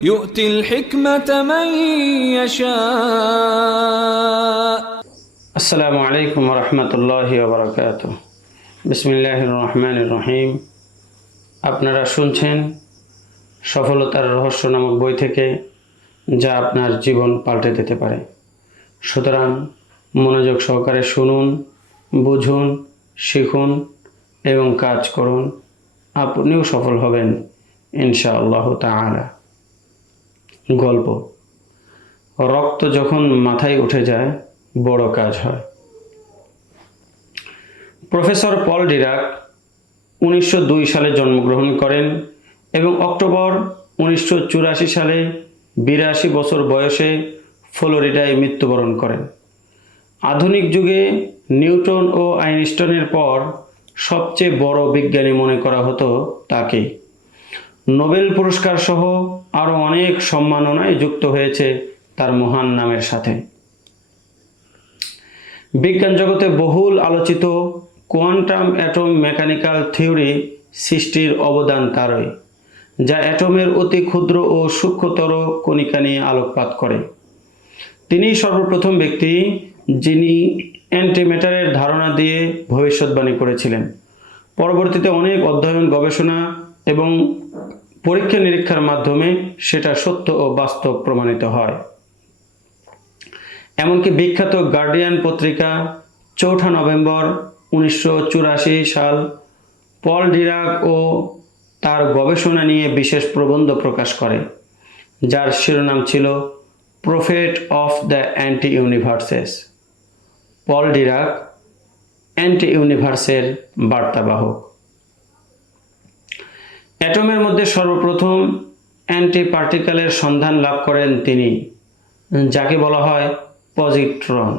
يؤتي الحكمة من يشاء আসসালামু আলাইকুম রহমতুল্লাহ বরকাত বিসমিল্লাহ রহমান রহিম আপনারা শুনছেন সফলতার রহস্য নামক বই থেকে যা আপনার জীবন পাল্টে দিতে পারে সুতরাং মনোযোগ সহকারে শুনুন বুঝুন শিখুন এবং কাজ করুন আপনিও সফল হবেন ইনশাআল্লাহ তাআলা গল্প। রক্ত যখন মাথায় উঠে যায়, বড় কাজ হয়। প্রফেসর পল ডিরাক উনিশশো দুই সালে জন্মগ্রহণ করেন এবং অক্টোবর উনিশশো চুরাশি সালে বিরাশি বছর বয়সে ফ্লোরিডায় মৃত্যুবরণ করেন। আধুনিক যুগে নিউটন ও আইনস্টাইনের পর সবচেয়ে বড় বিজ্ঞানী মনে করা হতো তাকে। নোবেল পুরস্কার সহ আরও অনেক সম্মাননায় যুক্ত হয়েছে তার মহান নামের সাথে। বিজ্ঞান জগতে বহুল আলোচিত কোয়ান্টাম অ্যাটম মেকানিক্যাল থিওরি সৃষ্টির অবদান তারই যা অ্যাটমের অতি ক্ষুদ্র ও সূক্ষ্মতর কণিকা নিয়ে আলোকপাত করে। তিনি সর্বপ্রথম ব্যক্তি যিনি অ্যান্টিমেটারের ধারণা দিয়ে ভবিষ্যৎবাণী করেছিলেন। পরবর্তীতে অনেক অধ্যয়ন, গবেষণা এবং পরীক্ষা নিরীক্ষার মাধ্যমে সেটা সত্য ও বাস্তব প্রমাণিত হয়। এমনকি বিখ্যাত গার্ডিয়ান পত্রিকা চৌঠা নভেম্বর উনিশশো চুরাশি সাল পল ডিরাক ও তার গবেষণা নিয়ে বিশেষ প্রবন্ধ প্রকাশ করে, যার শিরোনাম ছিল prophet of the anti universes Paul Dirac anti ইউনিভার্সের বার্তাবাহক। অ্যাটমের মধ্যে সর্বপ্রথম অ্যান্টি পার্টিকেলের সন্ধান লাভ করেন তিনি, যাকে বলা হয় পজিট্রন।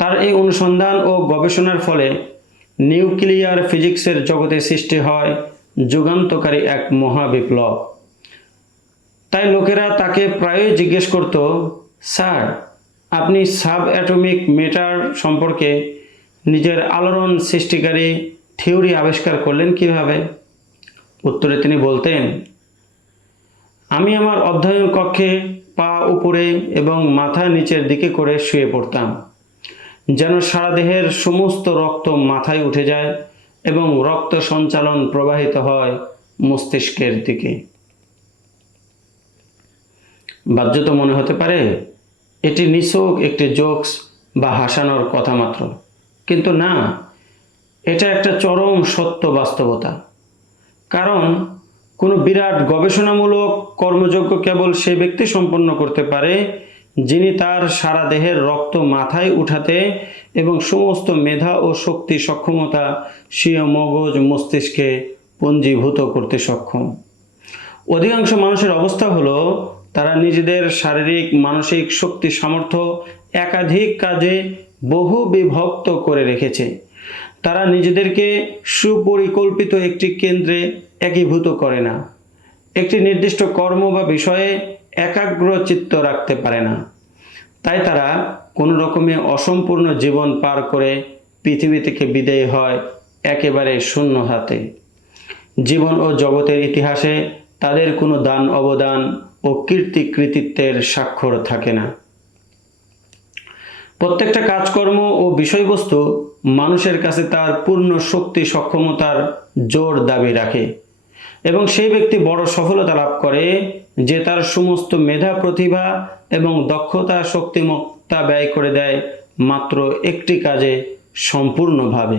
তার এই অনুসন্ধান ও গবেষণার ফলে নিউক্লিয়ার ফিজিক্সের জগতে সৃষ্টি হয় যুগান্তকারী এক মহাবিপ্লব। তাই লোকেরা তাকে প্রায়ই জিজ্ঞেস করত, স্যার, আপনি সাব অ্যাটমিক মেটার সম্পর্কে নিজের আলোড়ন সৃষ্টিকারী থিওরি আবিষ্কার করলেন কীভাবে? উত্তরে তিনি বলতেন, আমি আমার অধ্যয়ন কক্ষে পা উপরে এবং মাথা নিচের দিকে করে শুয়ে পড়তাম, যেন সারা দেহের সমস্ত রক্ত মাথায় উঠে যায় এবং রক্ত সঞ্চালন প্রবাহিত হয় মস্তিষ্কের দিকে। বাহ্যত মনে হতে পারে, এটি নিছক একটি জোকস বা হাসানোর কথা মাত্র। কিন্তু না, এটা একটা চরম সত্য বাস্তবতা। কারণ কোনো বিরাট গবেষণামূলক কর্মযজ্ঞ কেবল সে ব্যক্তি সম্পন্ন করতে পারে, যিনি তার সারা দেহের রক্ত মাথায় উঠাতে এবং সমস্ত মেধা ও শক্তি সক্ষমতা স্বীয় মগজ মস্তিষ্কে পঞ্জীভূত করতে সক্ষম। অধিকাংশ মানুষের অবস্থা হলো, তারা নিজেদের শারীরিক, মানসিক শক্তি সামর্থ্য একাধিক কাজে বহু বিভক্ত করে রেখেছে। তারা নিজেদেরকে সুপরিকল্পিত একটি কেন্দ্রে একীভূত করে না। একটি নির্দিষ্ট কর্ম বা বিষয়ে একাগ্র চিত্ত রাখতে পারে না। তাই তারা কোনো রকমে অসম্পূর্ণ জীবন পার করে পৃথিবী থেকে বিদায় হয় একেবারে শূন্য হাতে। জীবন ও জগতের ইতিহাসে তাদের কোনো দান অবদান ও কীর্তি কৃতিত্বের স্বাক্ষর থাকে না। প্রত্যেকটা কাজকর্ম ও বিষয়বস্তু মানুষের কাছে তার পূর্ণ শক্তি, সক্ষমতার জোর দাবি রাখে এবং সেই ব্যক্তি বড় সফলতা লাভ করে যে তার সমস্ত মেধা, প্রতিভা এবং দক্ষতা, শক্তিমত্তা ব্যয় করে দেয় মাত্র একটি কাজে সম্পূর্ণভাবে।